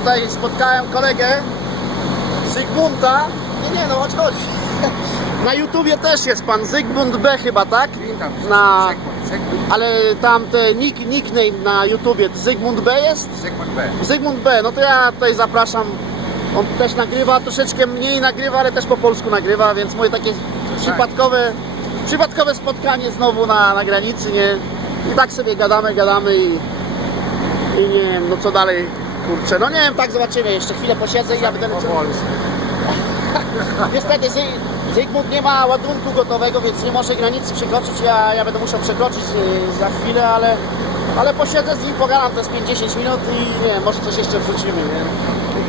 tutaj spotkałem kolegę Zygmunta. Nie, nie, no chodź, chodź. Na YouTubie też jest pan Zygmunt B chyba, tak? Witam. Na- Zygmunt, Zygmunt, Ale tam te nick, nickname na YouTubie Zygmunt B jest? Zygmunt B. Zygmunt B, no to ja tutaj zapraszam. On też nagrywa, troszeczkę mniej nagrywa, ale też po polsku nagrywa, więc moje takie przypadkowe, przypadkowe spotkanie znowu na, na granicy, nie? I tak sobie gadamy, gadamy i, i nie wiem, no co dalej, kurczę, no nie wiem, tak zobaczymy, jeszcze chwilę posiedzę i ja będę leciał. Niestety Zy, Zygmunt nie ma ładunku gotowego, więc nie może granicy przekroczyć, ja, ja będę musiał przekroczyć y, za chwilę, ale, ale posiedzę z nim, pogadam to z 5-10 minut i nie wiem, może coś jeszcze wrzucimy, nie?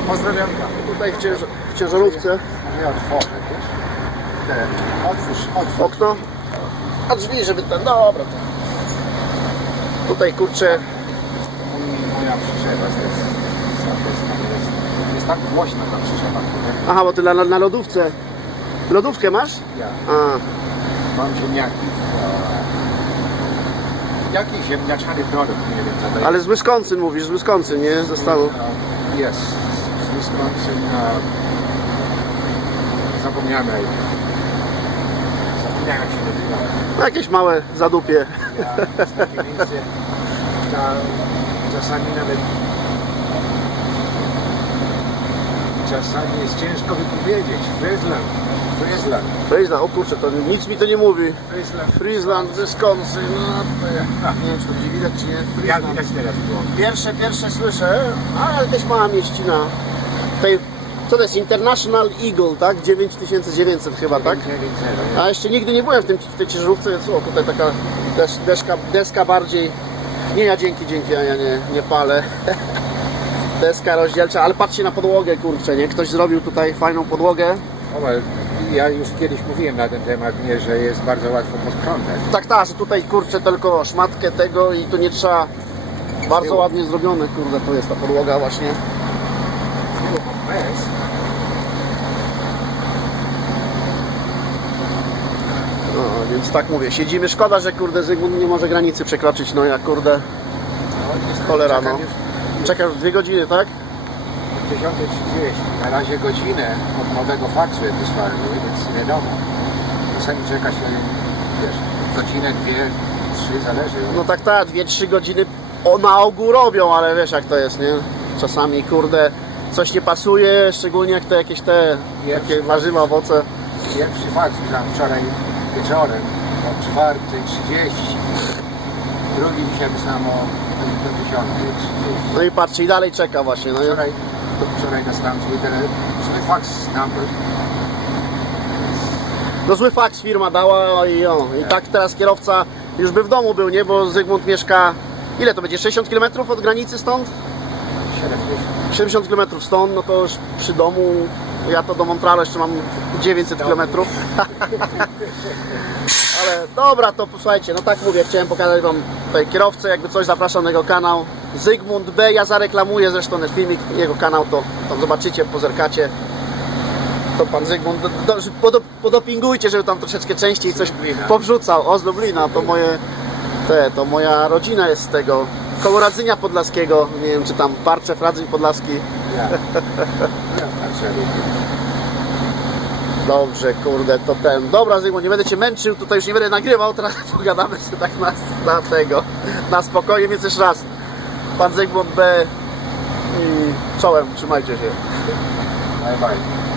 Pozdrowionka. Tutaj w, cięż, w ciężarówce. Otworzę, wiesz? Te, otwórz, otwórz. okno, a drzwi, żeby ten, dobra. To. Tutaj kurczę, Moja przyczepa jest, jest, jest, jest tak głośna ta przyczepa. aha, bo ty na, na lodówce, lodówkę masz? Ja A, mam ziemniaki. e, Jaki ziemniaczany produkt, nie wiem co to jest. ale z Wisconsin mówisz, z Wisconsin, nie? Ze Stanów. E, Jest. Z Wisconsin. e, Zapomniałem. ej. Zapomniałem jak się nazywa. No, jakieś małe zadupie. Ja, jest takie miejsce, na, czasami nawet czasami jest ciężko wypowiedzieć. Friesland, Friesland, Friesland, o kurczę, to nic mi to nie mówi. Friesland. Friesland, Wisconsin, no to ja, nie wiem czy to będzie widać czy nie. Friesland. widać teraz było. Pierwsze, pierwsze słyszę, ale też mała mieścina. Tej, co to jest? International Eagle, tak? 9900 chyba, tak? 9-0, A jeszcze nigdy nie byłem w, tym, w tej ciężarówce, więc o, tutaj taka też, deska, deska bardziej... Nie, ja dzięki, dzięki, ja, ja nie, nie palę. Deska rozdzielcza, ale patrzcie na podłogę, kurczę, nie? Ktoś zrobił tutaj fajną podłogę. Ja już kiedyś mówiłem na ten temat, nie, że jest bardzo łatwo posprzątać. Tak, tak, że tutaj, kurczę, tylko szmatkę tego i tu nie trzeba... Bardzo Tyłu. ładnie zrobione, kurde, to jest ta podłoga właśnie. Bez. No, więc tak mówię, siedzimy. Szkoda, że kurde Zygmunt nie może granicy przekroczyć, no jak kurde Cholera, Czekam no. już czekasz dwie godziny, tak? 10.30. Na razie godzinę od nowego faksu jak wysłali, więc wiadomo. Czasami czeka się, wiesz, godzinę, dwie, trzy, zależy. No tak, tak, dwie, trzy godziny o, na ogół robią, ale wiesz jak to jest, nie? Czasami kurde coś nie pasuje, szczególnie jak te jakieś te takie warzywa, owoce. Pierwszy faks wysłałem wczoraj wieczorem o 4.30. Drugi dzisiaj wysłałem o do 10.30. No i patrzcie, i dalej czeka właśnie, no? Wczoraj, wczoraj dostałem swój, tele, swój fax number. No zły faks firma dała i o, i tak teraz kierowca już by w domu był, nie? Bo Zygmunt mieszka, ile to będzie, 60 km od granicy stąd? 70. 70 km stąd, no to już przy domu, ja to do Montrealu jeszcze mam 900 km. Ale dobra, to posłuchajcie, no tak mówię, chciałem pokazać Wam tutaj kierowcę, jakby coś zapraszam na jego kanał. Zygmunt B, ja zareklamuję zresztą ten filmik, jego kanał, to tam zobaczycie, pozerkacie. To pan Zygmunt, do, do, podo, podopingujcie, żeby tam troszeczkę częściej coś powrzucał. O, z Lublina, to moje, te, to moja rodzina jest z tego, koło Radzynia Podlaskiego, nie wiem czy tam Parczew, Radzyń Podlaski. W Warszawie. Dobrze, kurde, to ten. Dobra, Zygmunt, nie będę cię męczył, tutaj już nie będę nagrywał, teraz pogadamy sobie tak na, na tego, na spokojnie, więc jeszcze raz. Pan Zygmunt B i czołem, trzymajcie się. Bye bye.